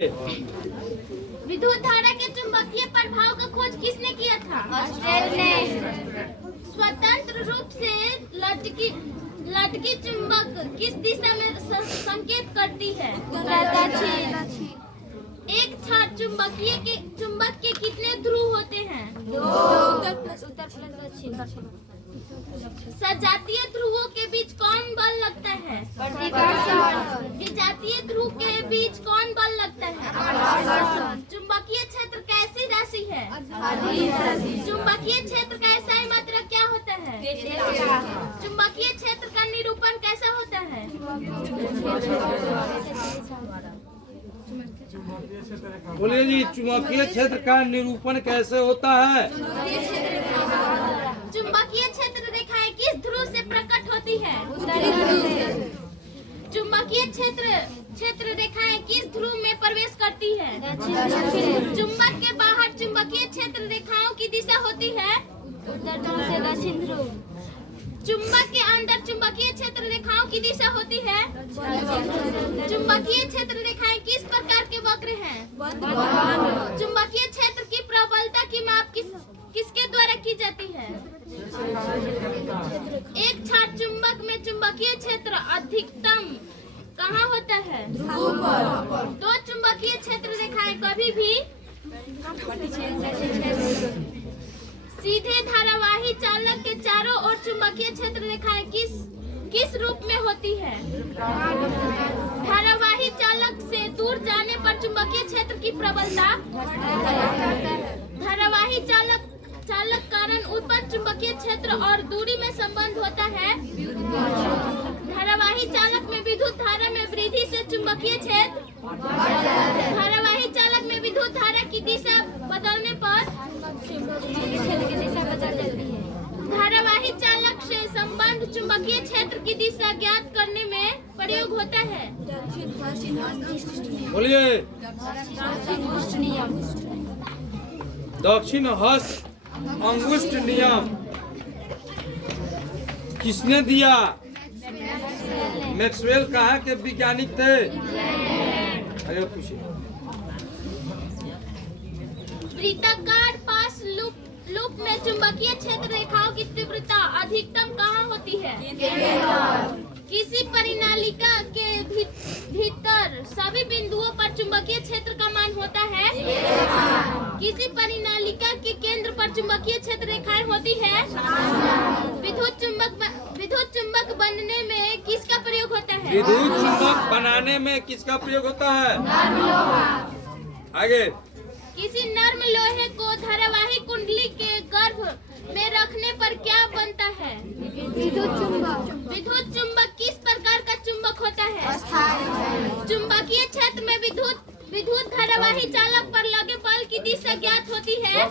विद्युत धारा के चुंबकीय प्रभाव का खोज किसने किया था? ऑस्ट्रेल ने। स्वतंत्र रूप से लटकी चुंबक किस दिशा में संकेत करती है? दक्षिण। एक छड़ चुंबक के कितने ध्रुव होते हैं? दो। उत्तर प्लस दक्षिण। सजातीय ध्रुवों के बीच कौन बल लगता है? विजातीय ध्रुव के बीच कौन बल लगता है? चुंबकीय क्षेत्र कैसी राशि है? चुंबकीय क्षेत्र का एसआई मात्रक क्या होता है? चुंबकीय क्षेत्र का निरूपण कैसा होता है? बोलिए जी, चुंबकीय क्षेत्र का निरूपण कैसे होता है? चुंबकीय क्षेत्र रेखाएं किस ध्रुव से प्रकट होती है? चुंबकीय क्षेत्र रेखाएं किस ध्रुव में प्रवेश करती है? चुंबक के बाहर चुंबकीय क्षेत्र रेखाओं की दिशा होती है? उत्तर ध्रुव से दक्षिण ध्रुव। चुंबक के अंदर चुंबकीय क्षेत्र रेखाओं की दिशा होती है? चुंबकीय क्षेत्र रेखाएं किस प्रकार के वक्र हैं? चुंबकीय क्षेत्र की प्रबलता की माप किसके द्वारा की जाती है? एक छड़ चुंबक में चुंबकीय क्षेत्र अधिकतम कहाँ होता है? दो चुंबकीय क्षेत्र रेखाएं कभी भी सीधे धारावाही चालक के चारों ओर चुंबकीय क्षेत्र रेखाएं किस रूप में होती है? धारावाही चालक से दूर जाने पर चुंबकीय क्षेत्र की प्रबलता धारावाही चालक कारण उत्पन्न चुंबकीय क्षेत्र और दूरी में संबंध होता है। धारावाही चालक में विद्युत धारा में वृद्धि से चुंबकीय क्षेत्र धारावाही चालक में विद्युत धारा की दिशा बदलने पर धारावाही चालक से संबंध चुंबकीय क्षेत्र की दिशा ज्ञात करने में प्रयोग होता है। बोलिए, दक्षिण हस्त अंगुष्ठ नियम किसने दिया? मैक्सवेल कहाँ के वैज्ञानिक थे? अरे पूछिए। वृत्ताकार पास लूप में चुंबकीय क्षेत्र रेखाओं की तीव्रता अधिकतम कहाँ होती है? किसी परिनालिका के भीतर सभी बिंदुओं पर चुंबकीय क्षेत्र का मान होता है? किसी परिनालिका के केंद्र पर चुंबकीय क्षेत्र रेखाएं होती है? विद्युत चुंबक बनने में किसका प्रयोग होता है? विद्युत चुंबक बनाने में किसका प्रयोग होता है? आगे। किसी नर्म लोहे को धारावाही कुंडली के गर्भ में रखने पर क्या बनता है? विद्युत चुंबक किस प्रकार का चुंबक होता है? चुंबकीय क्षेत्र में विद्युत धारावाही चालक पर लगे बल की दिशा ज्ञात होती है।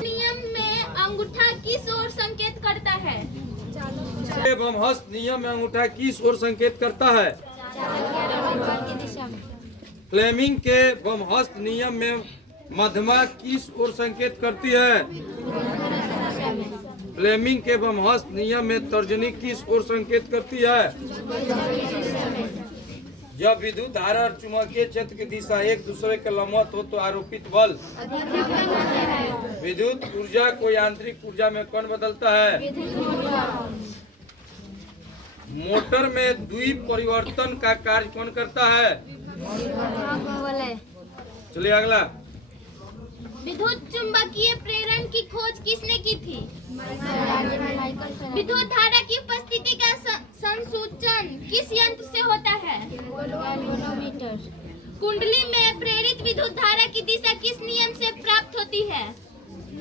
नियम में अंगूठा किस ओर संकेत करता है? बमहस्त नियम में अंगूठा किस ओर संकेत करता है? फ्लेमिंग के बमहस्त नियम में मध्यमा किस ओर संकेत करती है? फ्लेमिंग के बमहस्त नियम में तर्जनी किस ओर संकेत करती है? जब विद्युत धारा और चुंबकीय क्षेत्र की दिशा एक दूसरे के लंबवत हो तो आरोपित बल विद्युत ऊर्जा को यांत्रिक ऊर्जा में कौन बदलता है? मोटर में द्वीप परिवर्तन का कार्य कौन करता है? चलिए अगला। विद्युत चुंबकीय प्रेरण की खोज किसने की थी? विद्युत धारा की उपस्थिति का संसूचन किस यंत्र से होता है? कुंडली में प्रेरित विद्युत धारा की दिशा किस नियम से प्राप्त होती है?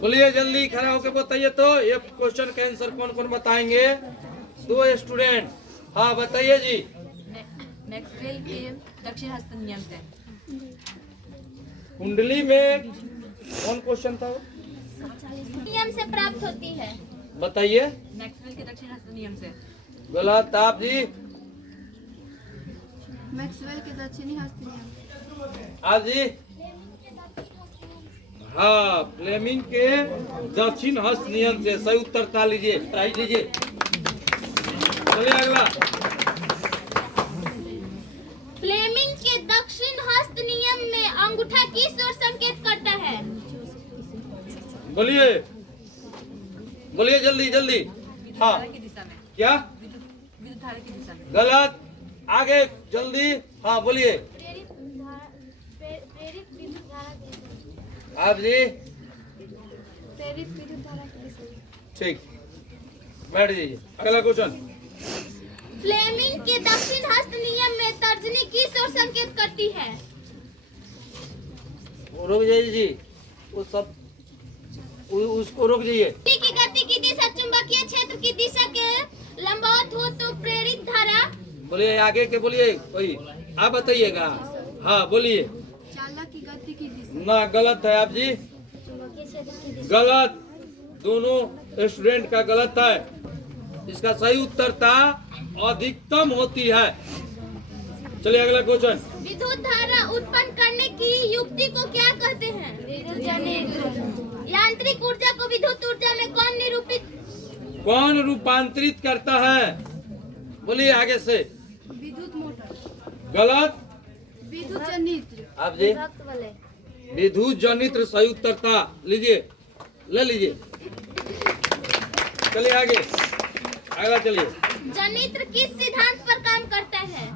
बोलिए, जल्दी खड़ा होकर बताइए तो। ये क्वेश्चन का आंसर कौन कौन बताएंगे? दो स्टूडेंट। हाँ बताइए जी। मैक्सवेल के दक्षिण हस्त नियम से। कुंडली में कौन क्वेश्चन था? नियम से प्राप्त होती है। बताइए। मैक्सवेल के दक्षिण हस्त नियम से। गलत। आप जी? मैक्सवेल के दक्षिणी हस्त नियम। आप जी? हाँ, फ्लेमिंग के दक्षिण हस्त नियम से सही उत्तर ता लीजिए, प्राइज लीजिए। चलिए अगला। फ्लेमिंग के दक्षिण हस्त नियम में अंगूठा किस ओर संकेत करता है? बोलिए बोलिए जल्दी जल्दी। हाँ की दिशा में, क्या विद्युत धारा की दिशा में। गलत, आगे जल्दी। हाँ बोलिए प्रेरित विद्युत धारा की आप जी। प्रेरित विद्युत धारा की ठीक, बैठ जाइए। अगला क्वेश्चन। फ्लेमिंग के दक्षिण हस्त नियम में तर्जनी किस ओर संकेत करती है? रुक जाइए जी, वो सब उसको रोक जाइए। की गति की दिशा चुंबकीय क्षेत्र की दिशा के लंबवत हो तो प्रेरित धारा। बोलिए आगे के बोलिए, कोई आप बताइएगा। हाँ बोलिए। चालक की गति की दिशा। ना, गलत है आप जी, चुंबकीय क्षेत्र की दिशा। गलत। दोनों स्टूडेंट का गलत है। इसका सही उत्तर था अधिकतम होती है। चलिए अगला क्वेश्चन। विद्युत धारा उत्पन्न करने की युक्ति को क्या कहते हैं? यांत्रिक ऊर्जा को विद्युत ऊर्जा में कौन रूपांतरित करता है? बोलिए आगे से। विद्युत मोटर। गलत। विद्युत जनित्र। आप जी। विद्युत जनित्र सही उत्तर था। लीजिए, ले लीजिए। चलिए आगे, अगला चलिए। जनित्र किस सिद्धांत पर काम करता है?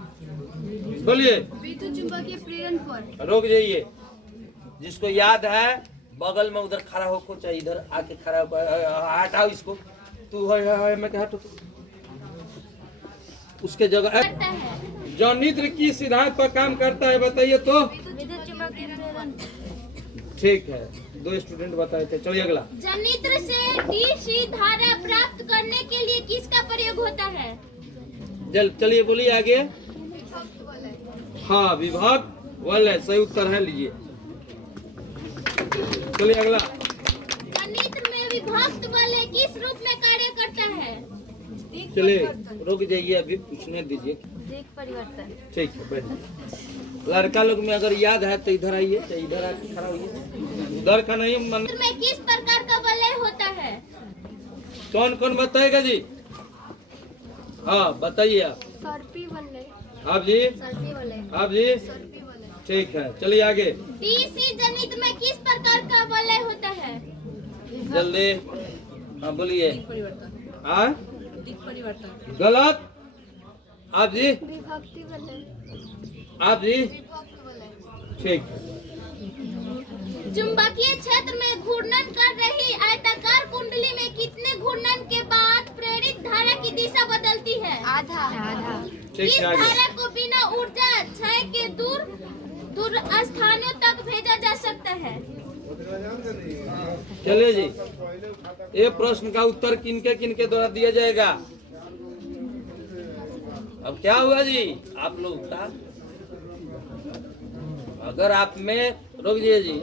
बोलिए। विद्युत चुंबकीय प्रेरण पर। रोक जाइए। जिसको याद है बगल में उधर खड़ा होको, चाहे इधर आके खड़ा होको। हटाओ इसको, तू है मैं क्या हटो। उसके जगह करता है। जनित्र किस सिद्धांत पर काम करता है बताइए तो। विद्युत चुंबकीय प्रेरण। ठीक है, 2 स्टूडेंट बताए थे। चलिए अगला। जनित्र से डीसी धारा प्राप्त करने के लिए किसका प्रयोग होता है? चलिए बोलिए आगे। हाँ, विभक्त वलय सही उत्तर है। लीजिए, चलिए अगला। जनित्र में विभक्त वलय किस रूप में कार्य करता है? चलिए रुक जाइए, अभी पूछने दीजिए। दिक् परिवर्तन। ठीक है, बैठ। लड़का लोग में अगर याद है तो इधर आइए, चाहे इधर आके खड़ा होइए। उधर का नहीं मन। जनित्र में किस प्रकार का वलय होता है? कौन कौन बताएगा जी? हाँ बताइए आप। सर्पी वलय। आप जी। सर्पी वलय। आप जी। ठीक है, चलिए आगे। डीसी जनित्र में किस प्रकार का वलय होता है? जल्दी। हाँ बोलिए। दिक् परिवर्तन। हाँ दिक् परिवर्तन। गलत। आप जी। विभक्ति वलय। आप जी। ठीक है। चुंबकीय क्षेत्र में घूर्णन कर रही आयताकार कुंडली में कितने घूर्णन के बाद प्रेरित धारा की दिशा बदलती है? आधा। ठीक इस है, आगे। धारा को बिना ऊर्जा क्षय के दूर स्थानों तक भेजा जा सकता है। चलिए जी, ये प्रश्न का उत्तर किनके किनके द्वारा दिया जाएगा? अब क्या हुआ जी आप लोग का? अगर आप में रोक दिए जी।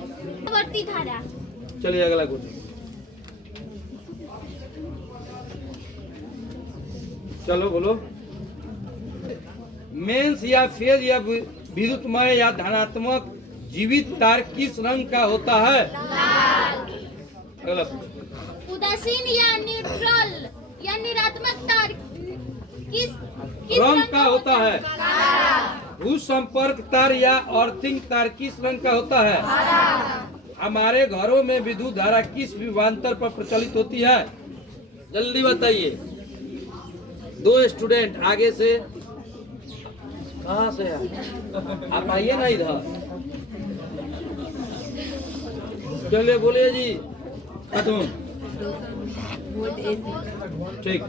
वर्ती धारा। चलिए अगला क्वेश्चन। चलो बोलो। मेंस या फेज या विद्युतमय या धनात्मक जीवित तार किस रंग का होता है? अगला। उदासीन या न्यूट्रल या निरात्मक तार किस रंग का होता है? भू संपर्क तार या अर्थिंग तार किस रंग का होता है? हमारे घरों में विद्युत धारा किस विभवांतर पर प्रचलित होती है? जल्दी बताइए। 2 स्टूडेंट आगे से। कहाँ से है? आप आइए ना इधर। चलिए बोलिए जी। खत्म। Volt AC. ठीक।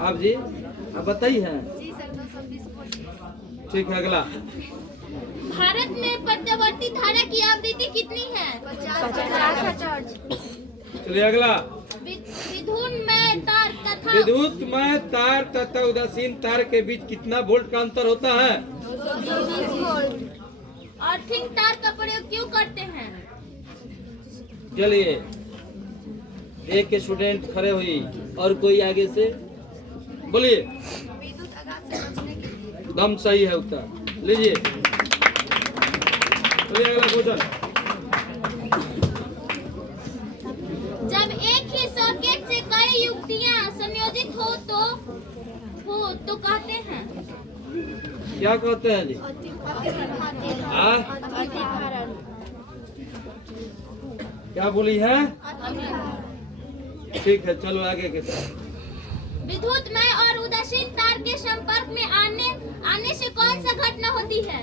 आप जी, आप बताइए। जी सर, 220 ठीक है, अगला। भारत में प्रत्यावर्ती धारा की आवृत्ति कितनी है? 50। चलिए अगला। विद्युतमय तार तार तथा उदासीन तार के बीच कितना वोल्ट का अंतर होता है? 220 वोल्ट। अर्थिंग तार का प्रयोग क्यों करते हैं? चलिए, एक स्टूडेंट खड़े हुई और कोई आगे से बोलिए। विद्युत आघात से बचने के लिए। दम सही है उत्तर। लीजिए, चलिए अगला क्वेश्चन। जब एक ही सॉकेट से कई युक्तियां संयोजित हो तो कहते हैं। क्या कहते हैं जी? क्या बोली है? ठीक है, चलो आगे के तरफ। विद्युतमय और उदासीन तार के संपर्क में आने से कौन सा घटना होती है?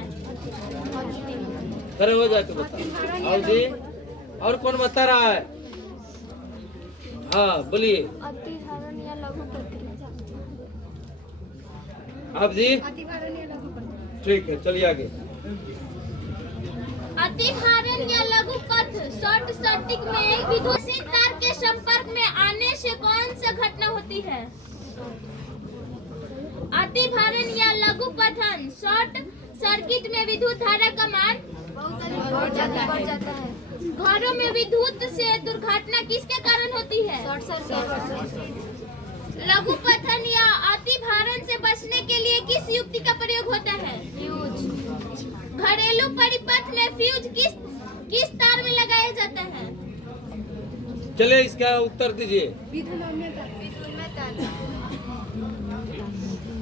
खड़े हो जाके बता। और जी, और कौन बता रहा है? हाँ बोलिए। अतिधारण या लघु प्रतिक्रिया। आप जी? अतिधारण या लघु प्रतिक्रिया। ठीक है, चलिए आगे। अतिभारण या लघु पथ शॉर्ट सर्किट में विद्युतीय तार के संपर्क में आने से कौन सा घटना होती है? अतिभारण या लघु पथन शॉर्ट सर्किट में विद्युत धारा का मान बहुत ज्यादा बढ़ जाता है। घरों में विद्युत से दुर्घटना किसके कारण होती है? Short circuit. लघु पथन या अतिभारण से बचने के लिए किस युक्ति का प्रयोग होता है? फ्यूज। घरेलू परिपथ में फ्यूज किस तार में लगाया जाता है? चलिए इसका उत्तर दीजिए। विद्युतमय तार।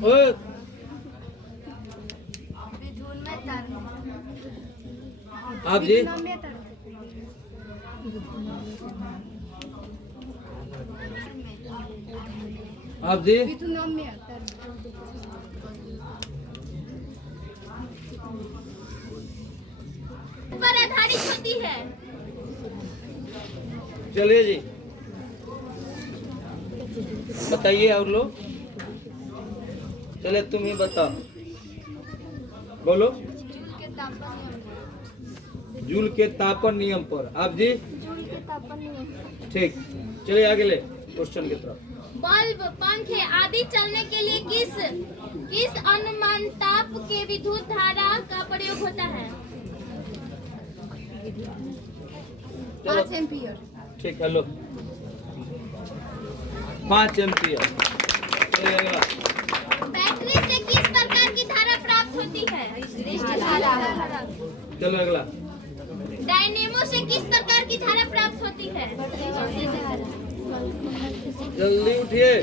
ओए, विद्युतमय तार। आप जी? आप जी? पर आधारित होती है। चलिए जी, बताइए और लोग। चले तुम ही बताओ, बोलो। जूल के तापन नियम पर। आप जी? जूल के तापन नियम। ठीक, चलिए आगे ले क्वेश्चन की तरफ। बल्ब, पंखे आदि चलने के लिए किस अनुमानताप के विद्युत धारा का प्रयोग होता है? 5 एम्पीयर। ठीक है, लो 5 एम्पीयर। चलिए अगला। बैटरी से किस प्रकार की धारा प्राप्त होती है? चलो अगला। डायनेमो से किस प्रकार की धारा प्राप्त होती है? जल्दी उठिए,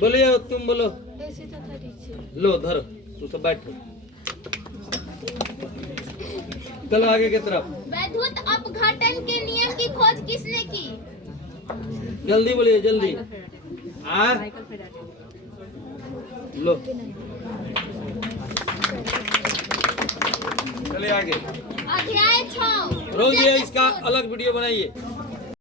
बोलिए, तुम बोलो। लो धरो, तू सब बैठो। चलो आगे की तरफ। विद्युत अपघटन के नियम की खोज किसने की? जल्दी बोलिए, जल्दी। लो चलिए आगे। अध्याय 6। रोज ये इसका अलग वीडियो बनाइए।